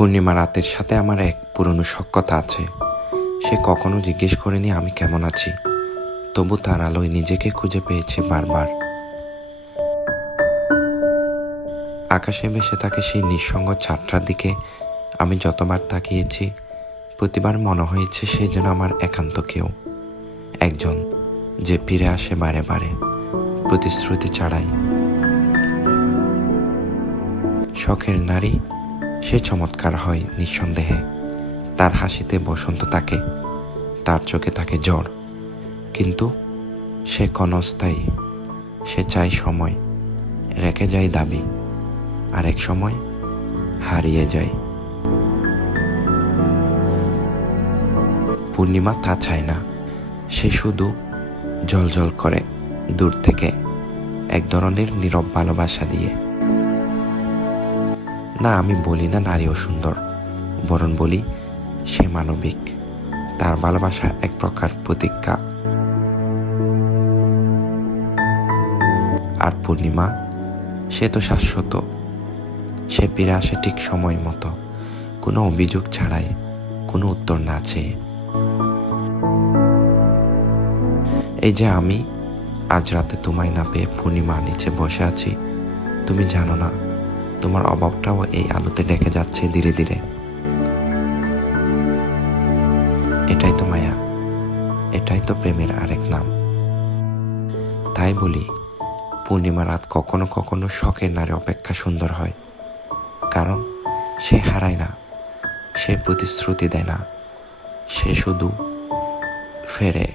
পূর্ণিমা রাতের সাথে আমার এক পুরনো সখ্যতা আছে। সে কখনো জিজ্ঞেস করেনি আমি কেমন আছি, তবু তার আলোয় নিজেকে খুঁজে পেয়েছে বারবার। আকাশে ভেসে থাকে সেই নিঃসঙ্গ চাঁদটার দিকে আমি যতবার তাকিয়েছি, প্রতিবার মনে হয়েছে সে যেন আমার একান্ত কেউ, একজন যে ফিরে আসে বারে বারে, প্রতিশ্রুতি ছাড়াই। শখের নারী, সে চমৎকার হয় নিঃসন্দেহে। তার হাসিতে বসন্ত থাকে, তার চোখে থাকে ঝড়, কিন্তু সে ক্ষণস্থায়ী। সে চায় সময়, রেখে যায় দাবি, আর এক সময় হারিয়ে যায়। পূর্ণিমা তা চায় না। সে শুধু জ্বলজ্বল করে দূর থেকে, এক ধরনের নীরব ভালোবাসা দিয়ে। না, আমি বলি না নারীও সুন্দর, বরং বলি সে মানবিক। তার ভালোবাসা এক প্রকার প্রতিজ্ঞা। আর পূর্ণিমা, সে তো শাশ্বত। সে ফিরে আসে ঠিক সময় মতো, কোনো অভিযোগ ছাড়াই, কোনো উত্তর না চেয়ে। এই যে আমি আজ রাতে তোমায় না পেয়ে পূর্ণিমার নিচে বসে আছি, তুমি জানো না তোমার অভাবটাও এই আলোতে ডেকে যাচ্ছে ধীরে ধীরে। এটাই তো মায়া, এটাই তো প্রেমের আরেক নাম। তাই বলি, পূর্ণিমা রাত কখনো কখনো শখের নারী অপেক্ষা সুন্দর হয়, কারণ সে হারায় না, সে প্রতিশ্রুতি দেয় না, সে শুধু ফেরে।